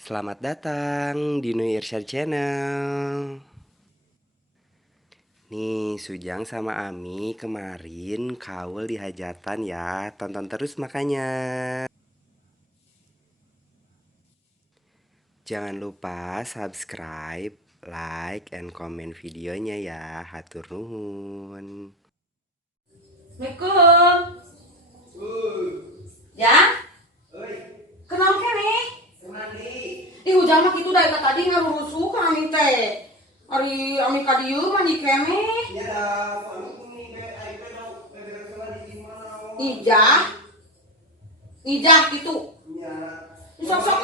Selamat datang di New Irsyad Channel. Nih, Sujang sama Ami kemarin kaul di hajatan ya. Tonton terus makanya. Jangan lupa subscribe, like, and comment videonya ya. Hatur nuhun. Assalamualaikum. Ya? Kenal kene? Di hujang mah kitu dari tadi ngarurusu ka ami teh. Ari ami ka dieu mandi kene. Ijah. Ijah gitu. Sok-sok.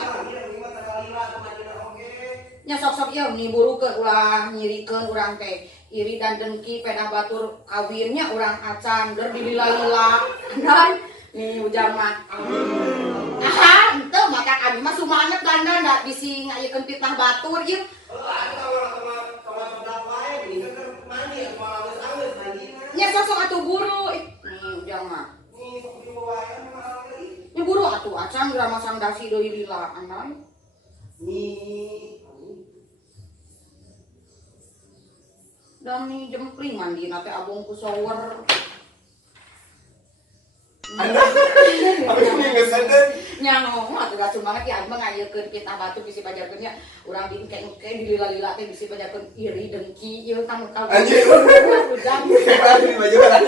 Nya sok-sok ieu niburukeun ulah nyirikeun urang teh. Iri dan dengki pena batur kawinnya urang acan ger dilila-lila. Dan nih ujang mah. Aha, henteu matak abi mah sumanep dandan da bisi ngayekeun fitnah batur ieu. Nya sok-sok atuh buru. Nih ujang mah. Nya buru atuh acan geura masang dasi deui lila anai. Dan nih jempling mandi nate abong ku shower. Nyangong atuh da cuma ki abi mah ngayekeun fitnah batur bisi pajarkeun nya urang dingke-ngke dilila-lila teh bisi pajarkeun iri dengki ieu tang kau. Anjir. Udang. Udang.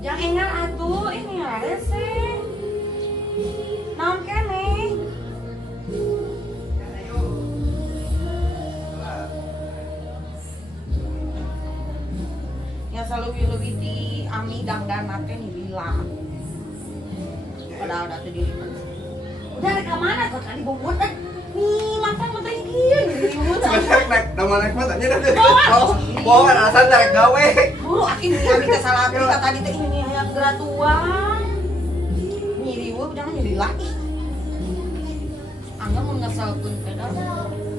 Yang engal atuh ini rese. Naon kene? Ya saleuwi-leuwi ti ami dangdana teh ni lila. Padahal da teu diri mah. Udah rek ka mana kok tadi bobot teh? Nih, matang matang kieu nih. Naik matanya dah. Oh, alasan tarik gawe. Buru akhirnya kami teh salah berita tadi teh ini hayang geratuan. Nyiri we udah nyiri lagi. Angga mau ngesalkeun pedal. Assalamualaikum.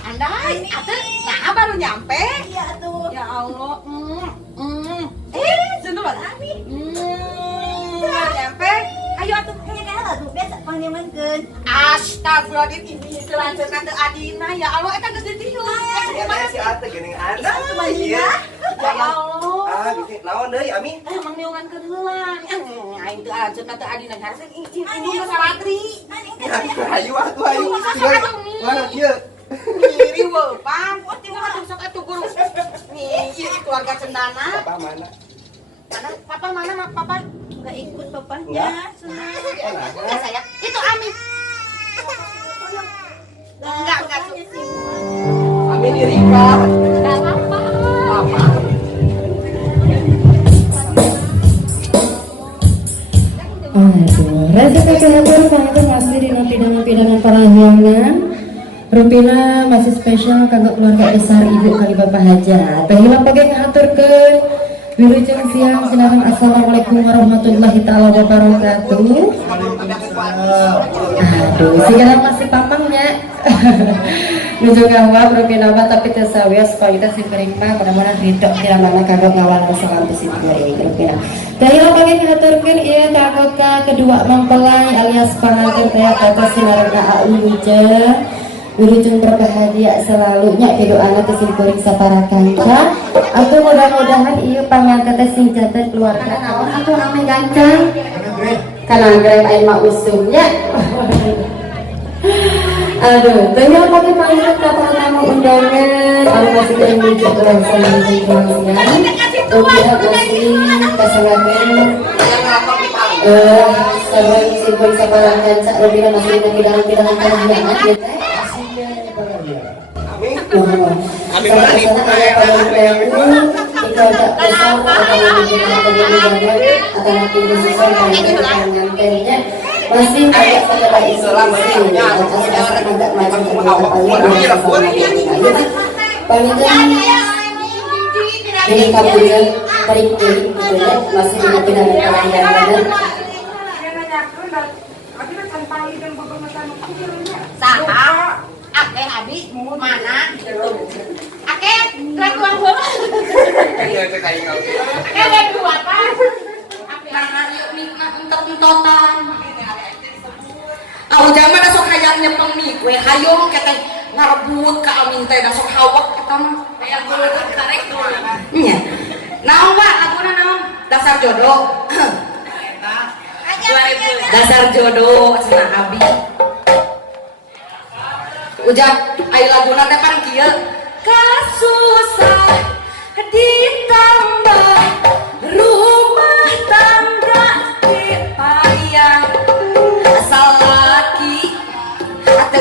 Andai, atuh nah baru nyampe. Iya tuh. Ya Allah. Seneng banget Ami. Baru nyampe. Ayo atuh kayaknya kalah tuh biasa panggilkeun. Astagfirullahaladzim, ini kelanjutan teu adina ya Allah eta geus ditilu. Si Ate geuning ada. Iya. Ya Allah. Ah, gitu. Naon deui, Ami? Emang niungankeun heula. Aing teu anjeun teu adina hareusan ini mah salatri. Ayo atuh ayo. Mana kieu? Miri we, Pang. Tinggal atuh sok atuh guru. Nih, ieu keluarga cendana. Papa mana? Mana? Papa mana? Papa Enggak ikut papanya. Senang. ya sayang. Itu Ami. Enggak. Ami di Rika. Enggak apa-apa. Apa? Aduh, rasa kekehatan pangatur masih dengan pidangan parahyangan. Rupina masih spesial kanggo keluarga besar ibu kali bapak hajat. Pengilang pagi ngaturkeun wilujeng siang silakan. Assalamualaikum warahmatullahi taala wabarakatuh. Aduh, segala masih pamangnya. Nuju gawa rupina mah tapi teu sawios supaya kita simpering mah mudah-mudahan ridho dina mana kanggo ngawal salam besi goreng rupina. Dahila pagi ngaturkeun ieu kanggo ka kedua mempelai alias panganten teh kata sinarena wilujeng. Wilujeng berbahagia selalunya doana teh simpering sapara kanca. Atuh mudah-mudahan ieu panganten teh sing janten keluarga naon atuh ame gancang. Kana anggrek aing mah usumnya. Aduh, tanya pakai panggil kapal tamu undangan. Aku masih ingin juga sama keluarga. Udah masih kesenangan. Sabar simpul sabaran kanca. Lebih masih dengan bidangan keranjaan. Ami mana nih? Kita tak besar atau nanti sesuai dengan ngantennya. Masih banyak setelah Islam agak maju ini kabunya tarik-tarik masih tidak ada Saha? Akeh abi mana? Akeh, rek uang heula. teh kain kau. Kalian dua kan? Nah, yuk nikmat entot-entotan. Ah, ujang mah sok hayang nyepeng mie kue hayong kita ngarebut ka amin teh da sok hawak eta mah. Hayang geuleut karek dulu. Nya. Naon Pak laguna naon? Dasar jodoh. Dasar jodoh cenah abi. Ujang aya laguna teh pan kieu. Kasusah ditambah rumah tangga dipayang asal laki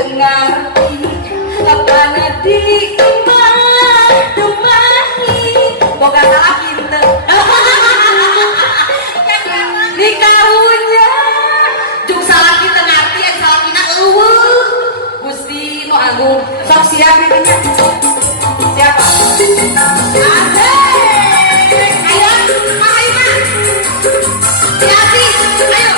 ngerti apana diimah-imahi boga salah pinter di karunya juk salah kita ngerti yang salah kita Gusti nu agung sok siap namanya siapa? Ayo, ayo, hati, ayo.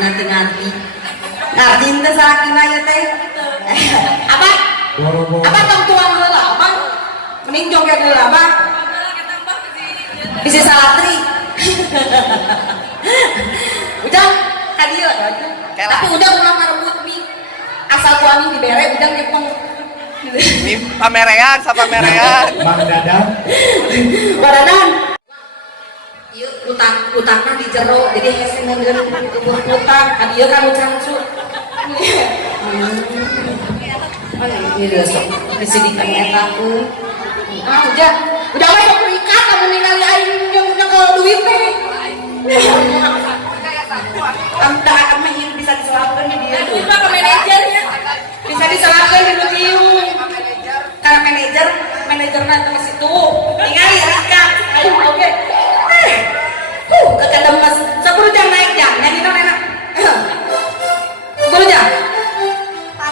nanti ngerti. Ngerti teh salakina ya teh. Apa? Apa tong tuang heula, apa? Mending joget heula, apa? Bisa salatri. Udah, kadieu. Tapi udah ulah marebut mi. Asal tuani dibere udah dipeng. Ini pamerean sama pamerean. Mang Dadang. Baradan. Ieu utangna di jero, jadi hese ngeungeun utang. Kadieu kan cangcu. Ini udah sok kesidikan eta tuh. Udah we sok ikat kamu ningali aing nyekel duit teh. Kami bisa diselapkan di dia. Itu apa manajernya? Bisa diselapkan di Lutiung. Karena manajernya itu ke situ. Tinggal ya ikat. Ayo oke. Kekadang mas. Sepuluh jam naik jam. Nyanyi dong enak. 10 jam.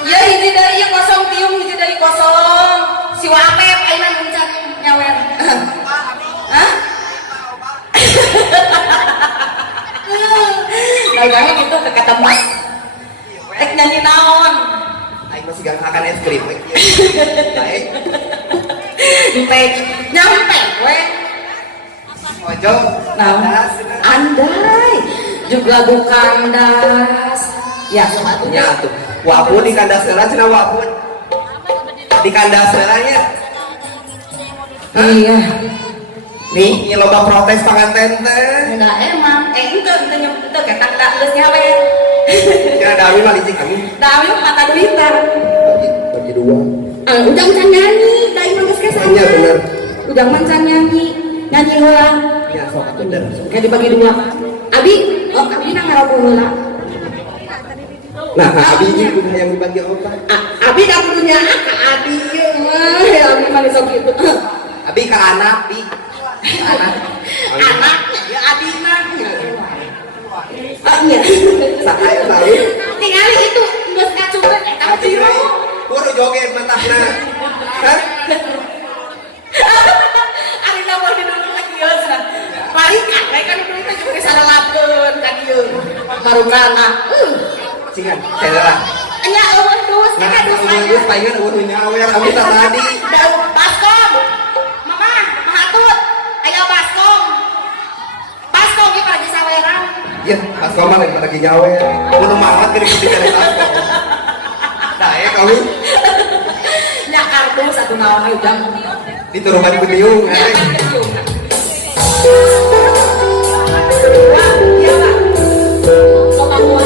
Ya hiji deui kosong tiung hiji deui kosong. Si Wapep ayeuna muncat nyawer. Hah? Dagangan gitu ke kata mas. Nyanyi naon? Aing masih gak makan es krim. Baik. Nyampe we. Ojo. Nah, andai juga bukan das. Ya, Ya tuh. Wapun di kandas heula cenah wapun. Di kandas heula nya. iya. Nih, loba protes panganten teh. Enggak emang, itu ketak tak geus nyawe. Ya dami mah licik kami. Dami mata duitan. Bagi dua. Ujang can nyanyi, dai mah geus kesana. Iya bener. Ujang mah can nyanyi heula. Ya sok bener. Kayak dibagi dua. Abi na ngarabu heula. Nah, abi ini kudu yang dibagi apa? Abi da kudunya ka Abi ieu mah, Abi mah sok kitu. Abi ka anak, bi. Anaknya ya Adina. Iya. Sakaya tahu. Ningali itu geus kacuket eta biru. Kudu joget mentahna. Hah? Ari lamun duduk lagi geus. Parikan kan duduk teh juga sarelapkeun ka dieu. Marugana. Singan, saya Nya eueuh dus, Nah, eta dus udah aya. palingan udah nyawer, abi tadi. Daun baskom. Mama, mahatut. Aya baskom. Baskom ieu lagi saweran. Ya, pas koma lagi nyawer. Kudu mangat ke di kana tas. Nah, ya kami Nya kardus atuh naon we ujang. diturukan di betiung. Iya, Pak. Kok kamu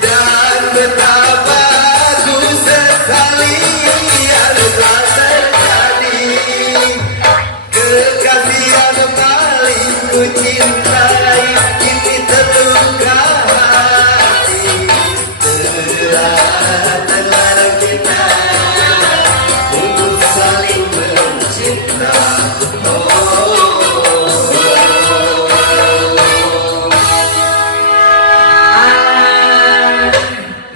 Dan betapa ku sesali yang telah terjadi. Kekasih yang paling ku cintai kini terluka hati. Terlarang kita untuk saling mencinta.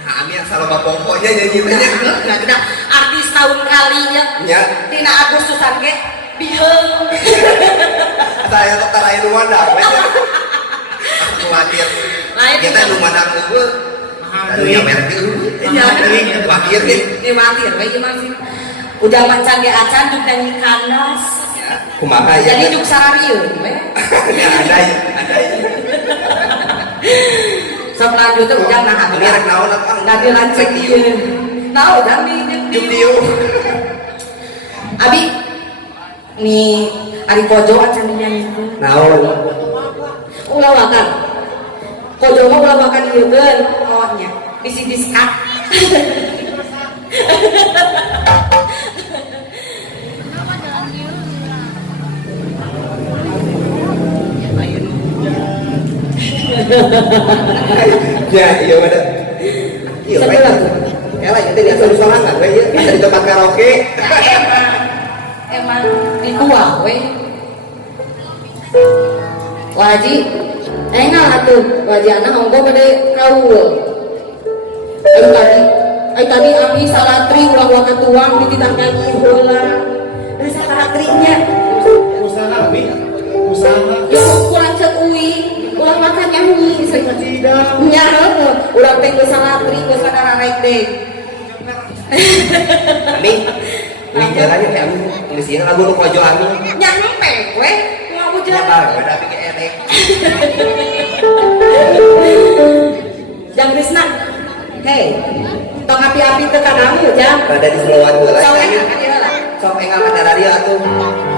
Nah, Ami yang salah pokoknya nyanyi banyak. Nah, artis tahun kalinya Ya, Tina Agustusan ge biheung. saya kok tarain rumah dah. Aku khawatir. Lain Kita itu. rumah dah gue. Aduh ya merek itu. Ya. Khawatir nih. Ini mati, bae gimana sih? Udah macan ge acan juk nyanyi kandas. Kumaha ya. Jadi juk sararieu we. Ya ada ya, ada ya. Sok lanjut tuh ujang nah Ini rek naon apa? Enggak dilancek ieu. Nah, udah Juk diu. Abi nih Ari Kojo acan dinyanyikan. Naon? Ulawakan. Kojo mah ulawakan ieu geun. Oh nya. Bisi-bisi ah. Ya, iya ada. Iya, Sampai baik. lagu. Ya lah, itu biasa di sorangan, we ya. Ada di tempat karaoke. Emang di tua we. Waji, enggak atuh. Waji anak onggo pada kaul. Ay tadi Ami salatri ulah wakat tuang di titang nyanyi heula. Da salatrinya. Usaha Abi, usaha Ya kurang cek uwi, ulah makan nyanyi. tidak. Nya heuh, urang teh geus salatri geus sadararek deui. Ami, ini caranya kayak Ami. Ini sih lagu nu Kojo Ami. Nya empe we, ngamu Ya, jalan. ada pikir enek. Jang Krisna. Hei, tong api-api teu ka kamu, Jang. Ada di selawat heula. Sok enggak ka dieu lah. Sok enggak ada dari atuh.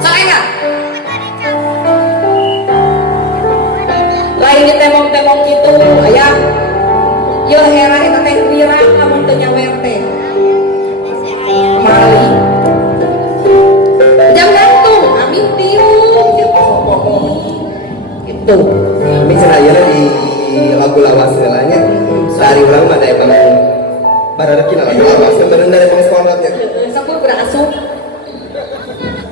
Sok enggak. Lain di temong-temong gitu, aya. Ye hera eta teh wirang lamun teu nyawer teh. Mali. Jam gantung, amin tiung. Itu. Ami cenah di lagu lawas heulanya. Dari ulang mah da emang barareki na lagu lawas bener emang sekolahnya. Sampun kudu asup.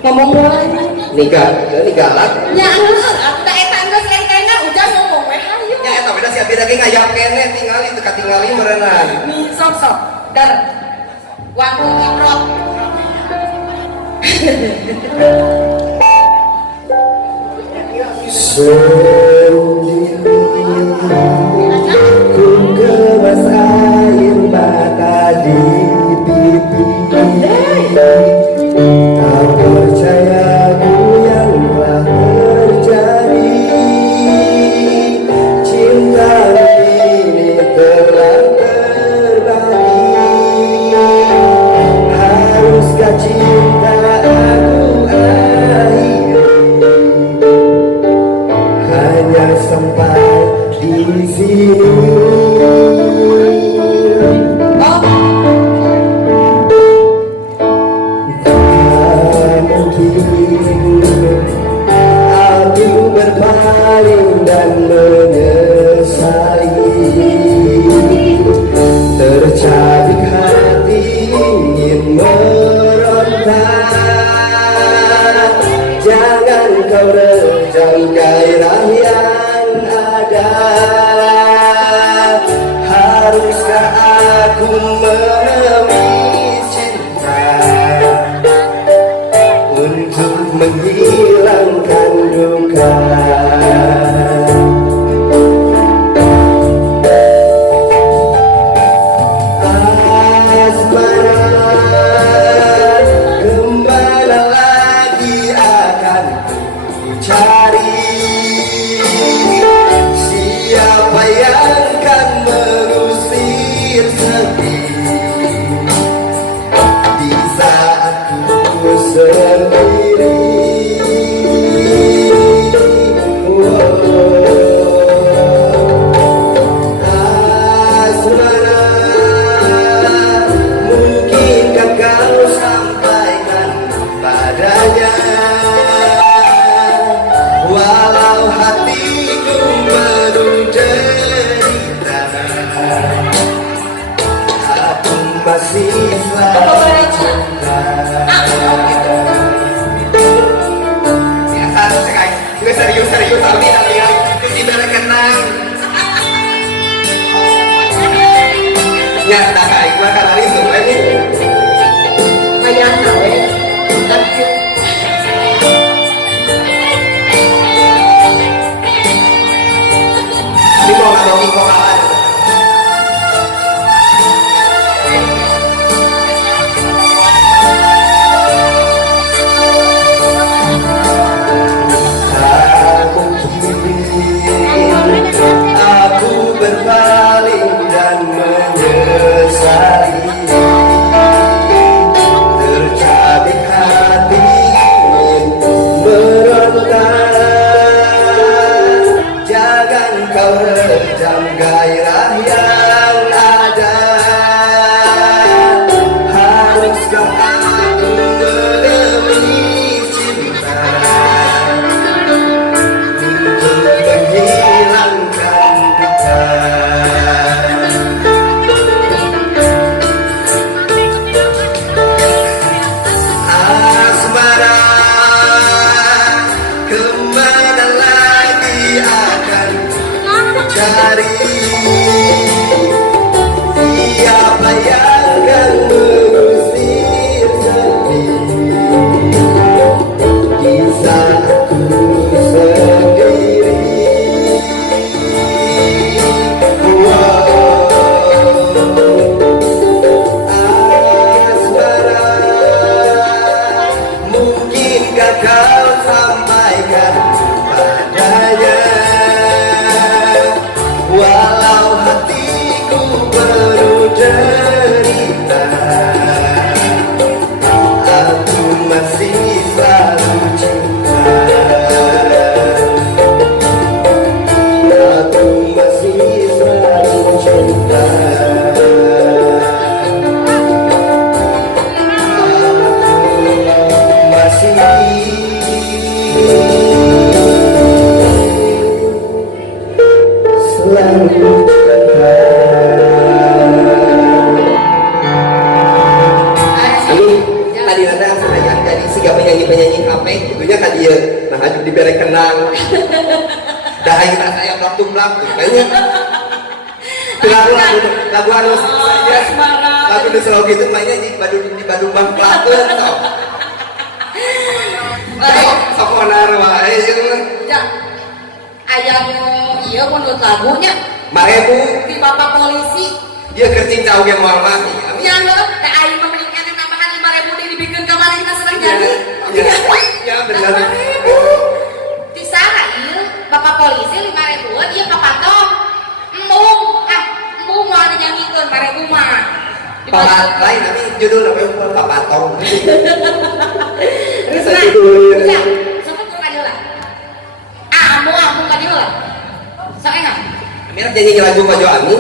Ngomong mulai. Nikah, nikah lah. Nya atuh da eta geus lengkengan ujang ngomong we hayu. Ya eta beda sia beda ge ngayap kene tingali teu katingali meureunna. Nih sok dar. Waktu ngiprot. Ku kemas air mata di pipi. Tak percaya ku yang telah terjadi. Cinta ini telah terbagi. Haruskah cinta aku akhiri hanya sampai di sini? Oh, Tak mungkin aku berpaling dan menyesali. Tercabik hati ingin meronta. Jangan kau rejam gairah yang ada. Haruskah aku menemui cinta untuk menghilangkan duka? Asmara, kemana lagi akan ku cari? Siapa yang akan mengusir sepi di saat ku sendiri? Abi tapi cuci barang kenang. Ya, tak kayak gua karena itu ini. Kayak nawe. Ini mau ngomongin kokalan. Aku berpaling dan menyesali tercabik hatimu meronta. Jangan kau redam gairah yang ada. Haruskah aku menemui cinta untuk menghilangkan duka? Asmara, kemana lagi akan cari? Siapa yang akan mengusir sedih di saat ku sendiri? Asmara, mungkinkah kau sampaikan padanya, walau hatiku penuh derita, aku masih selalu cinta. Aku masih selalu cinta. Aku masih selalu cinta. Ini tadi nanti saya jadi siga penyanyi HP itunya kan dia nah haju diberi kenang dah aing tak saya blak kayaknya lagu anu saja lagu di Selawi itu mainnya di Badung Bang Klaten tau sok onar wae ieu mah Ya. Ayam iya menurut lagunya marebu di bapak polisi. dia kercing cau ge moal mati Ya enggak, teh aing memberikan tambahan 5.000 dibikin kemarin mah sedang jadi. ya benar Di sana ieu bapak polisi 5.000 dia papatong. Embung mah nyanyiikeun 5.000 mah. Papat lain tapi judul namanya Papatong. Terus Saya nah, judul ya, sampai kurang aja lah. Amu kan dia lah. Sok enak. Amir nyanyi lagu Kojo Ami.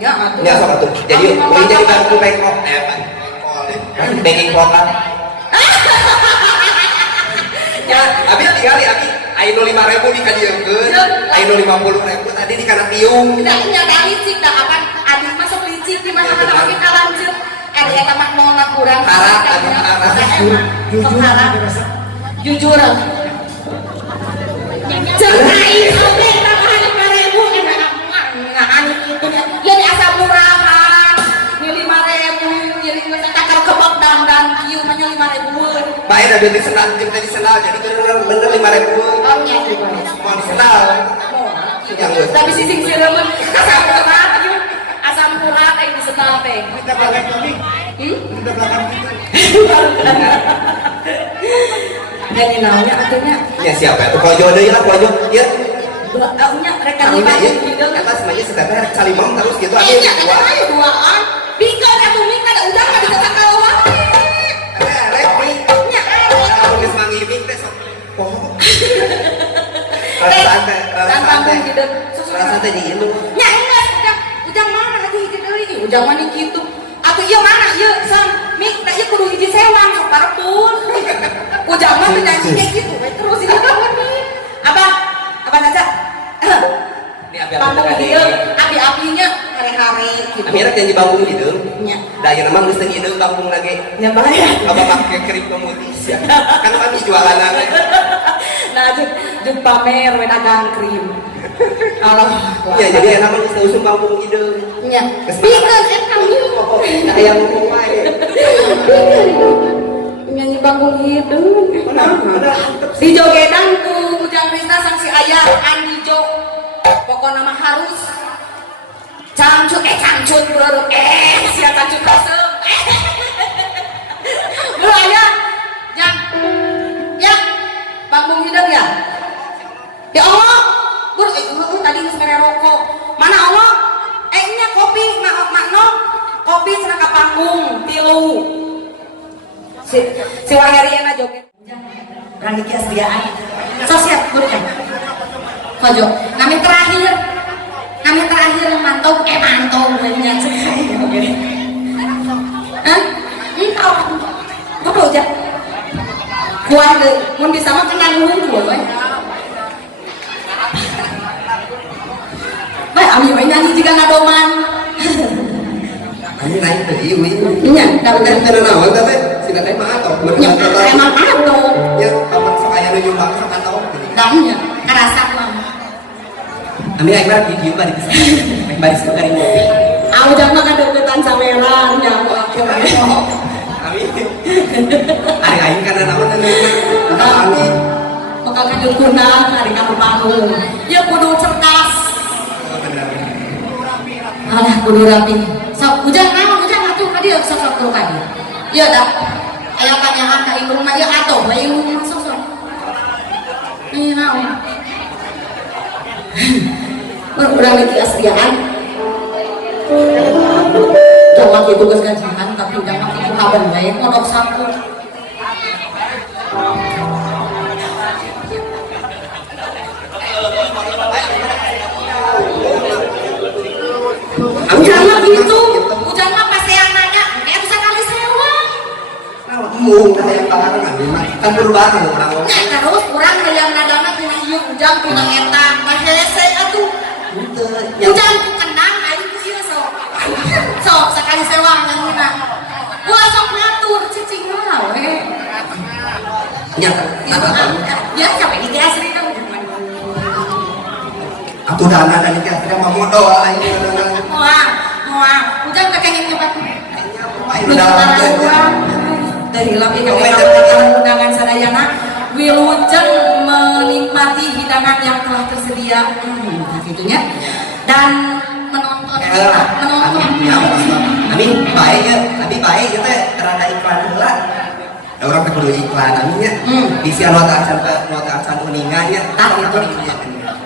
Ya, atuh. Ya sok atuh. Jadi boleh jadi lagu backup backing vokal. Ya, abi tinggali abi. Aino 5.000 dikadiekeun. Aino 50.000 tadi di kana tiung. Tidak punya licik dah kapan adis masuk licik di mana mana makin kalanjut. Ada yang tamak mau kurang. Harap, ada harap. Sok harap. Jujur. Cerai oke tambahan 5.000 enak anu kitu nya. Ya di asal murahan. Ini 5.000 jadi takar kebak dan kieu mah 5.000. Bae da di senal jeung tadi senal jadi bener 5.000. Oh nya Mau di senal. Yang geus. tapi sising sireun asam urat ieu asam urat yang disenal teh. Kita belakang kami. Kita belakang kita. Ini namanya atunya. Ya siapa itu Kojo deui lah Kojo. Ya. Nya reka Kami lima ya. gitu. Eta semuanya sekarang calimong terus gitu Iya, abi. ada aja duaan. Bingkal atuh ming ada udang ada tetangga kawan. Nya Kalau geus mangiming teh sok poho. Santai, santai. gitu. Santai di ieu. Nya ingat ujang mana hati hiji deui nih. Ujang mana kitu. Atuh ieu mana ieu sam mik da ieu kudu hiji sewang sok parepun. Ujang mah teh nyanyi kayak gitu we terus ieu. Apa aja? Ini abi Panggung abi ieu api-apinya hari-hari gitu. Amira janji bangkung di deung. Nya. Da ieu mah geus teu di deung bangkung lagi. Nya bahaya. Apa make kerip pemutih sia. Kan kami jualan. Nah, jeung pamer we dagang krim. Allah. Ya jadi enak mah geus usum panggung ide. Nya. Pikeun kamu. Aya ngomong wae. Nyanyi panggung hideung. Di jogedan ku Ujang Rista sang si Ayah Andi Jo. Pokoknya mah harus cangcut bro. Sia cangcut kasem. Lu aya Jang. Ya. Panggung hideung ya. Ya Allah. Bur tadi geus mere rokok. Mana Allah? Nya kopi makno. Kopi cenah ka panggung 3. Si Waheri enak joget. Raniki asliaan. Sosial bukan. Kojo. Kami terakhir mantau banyak sekali. Oke. Hah? Entah. Kau aja. Kuat deh. Mun bisa mah kenal hungkul we. Bae ami we nyanyi juga ngadoman. Ani naik teh ieu. Nya, Tapi teh naon teh sina teh mah atok. nya emang ado. Ya kapan sok aya nu nyumbang sok atok. Damnya, karasa mah. Ami aing mah di bari bisa. Bari sok dari ngopi. Aku jangan kadeuketan saweran nya. Ami. Ari aing kana naon teh. Ami. Maka kadeukeunna hari ka panggung. Ya kudu cerdas. Alah kudu rapi. Sok ujang atuh ka dieu sok turu ka dieu. Ieu dah. Aya kanyahan ka imrung mah ieu atuh bae imrung sok. Ih naon. Urang lagi aslian. Jangan itu geus gajian tapi jangan itu kaban bae modok saku. Ujang mah gitu, ujang mah pas yang nanya, bisa kali sewa. Mung hayang barengan mah kan kudu bareng urang. Nah, terus urang hayang nadana tina ieu ujang tina eta, mah hese atuh. Ujang ku kenang aing ku ieu sok. Sok sakali sewa nyanyiina. Gua sok ngatur cicing mah we. Nya, Ya sampai di asri kan. atuh dana dan iki akhirnya mah modal aing. Moal. Ujang kakengin nyebat. Dari lapi undangan sadayana wilujeng menikmati hidangan yang telah tersedia gitunya dan menonton amin baik ya tapi baik ya teh rada iklan heula da urang teh kudu iklan aminnya bisian nota acan uningannya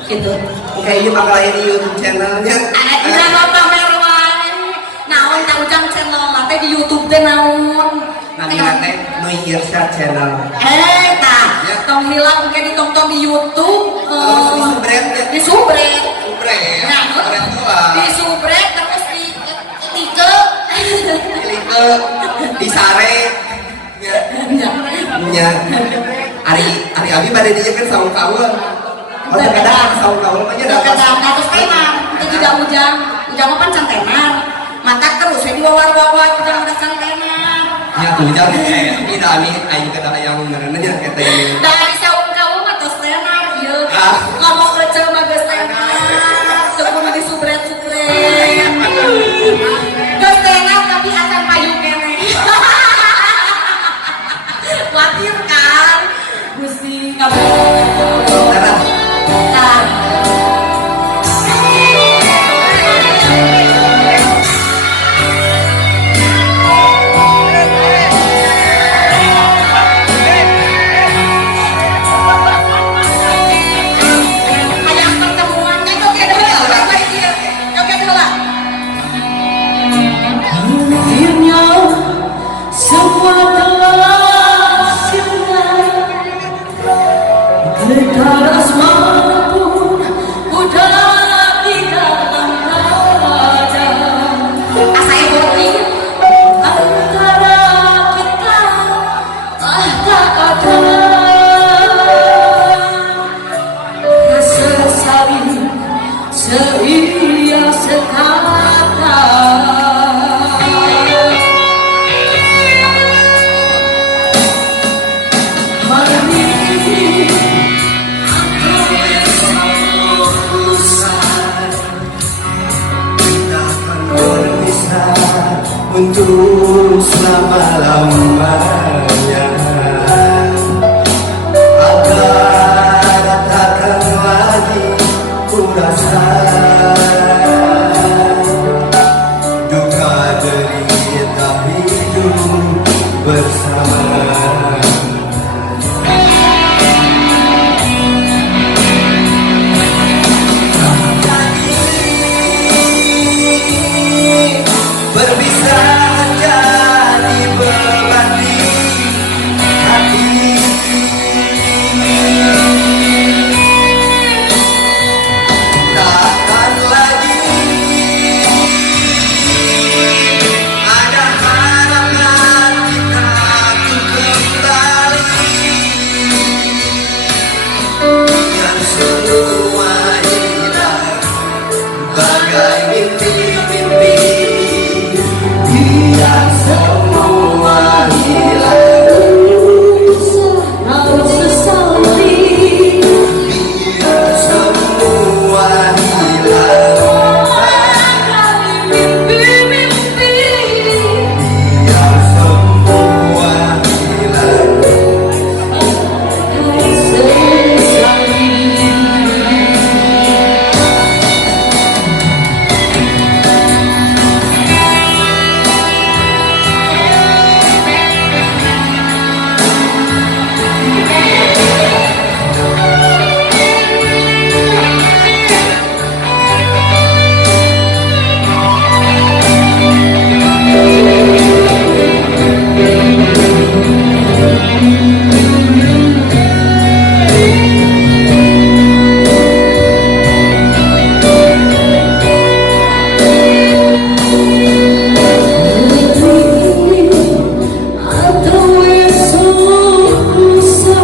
gitu kayak ini bakal aya di YouTube channelnya ada udah pamer wae naon ka ujang channel teh di YouTube teh naon namina teh Noi Irsyad channel tah tong hilang kayak ditonton di YouTube di subret ya di subret di subret terus di di sare nya ari abi pada dia kan saung kaul kalau kadang saung kaul mah nya dapat terus tenar itu juga ujang mah pan can tenar mata terus we diwawar-wawar ujang udah can tenar ya ujang tidak ami aing kada hayang beneran nya eta ieu dari saung kaul mah terus tenar ieu ngomong eceu mah geus tenar teu kudu di subret-subret geus tenar tapi acan payu keneh khawatir kan Gusti ngabur selamanya, agar takkan lagi ku rasa duka derita hidup bersama. Berpisah jadi beban di hati, takkan lagi ada harapan kita untuk kembali, yang semua hilang bagai mimpi-mimpi. Biar semua hilang, Harus sesali. biar semua hilang, Mimpi-mimpi. biar semua hilang. Atau esok lusa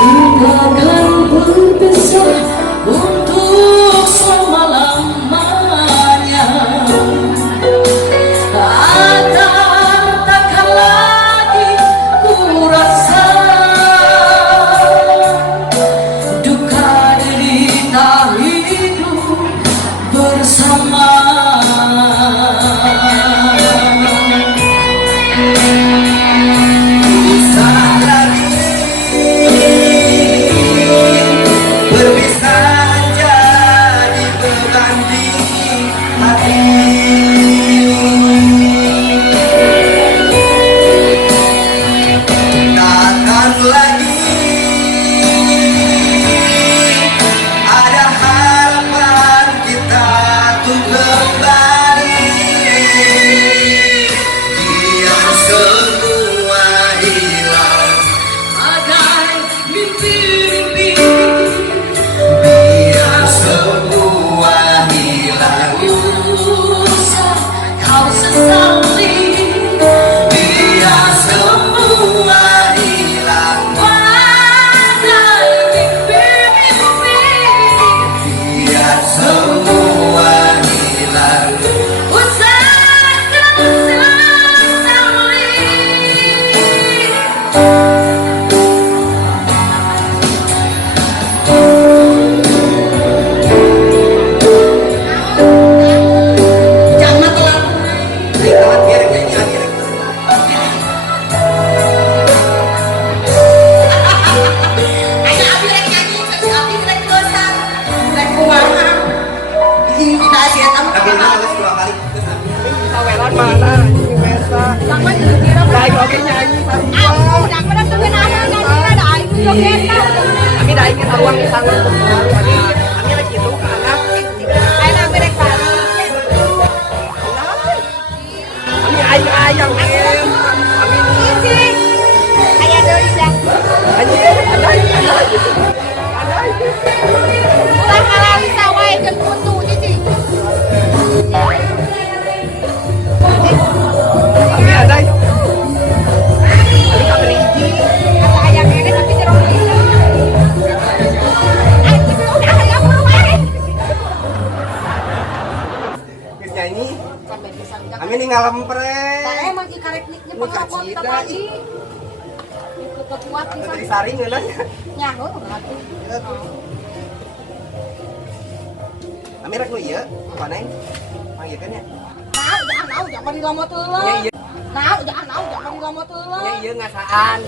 kita akan berpisah untuk selama-lamanya, atau takkan lagi ku rasa duka derita hidup bersama. Usah lagi berpisah jadi beban di hati, takkan lagi ada harapan kita untuk kembali, biar semua hilang, Bagai mimpi-mimpi, biar semua hilang, usah kau sesali. biar semua hilang, Bagai mimpi-mimpi, biar semua hilang. usah kau sesali. Jangan telat. Lewat biar nyanyi lagi. Ayo abi rek nyanyi, terus abi rek dosan. Rek kumaha? Intimidasi eta mah. Tapi harus 2 kali. Sawelan mana? Ini pesta. Sama kira Baik oke nyanyi. aku udah pada tuh nanya ada aing joget lah. Kami dah ingin ruang di sana. Kami lagi itu ke anak. Ayo abi rek balik. Kami ayang-ayang em. Kami Isi. Aya deui dah. ada. Ulah kalalita wae jeung kutu Cici. Kami ada. Kami tak beriji. Asa aya kene tapi jeruk ieu. Ayo kita udah aya buru wae. Geus nyanyi. Sampai bisa enggak. Kami nih ngalempret. Saya emang ikarek nyepeng rokok kita pagi. Ikut kuat Tadi pisan. saring ngeunah. Nyaho atuh. Kami rek nu ieu, apa neng? Panggilkeun ya. Nah, jangan tahu jangan dilomot heula. Iya iya. jangan ngomong tuh. Iya ngasaan.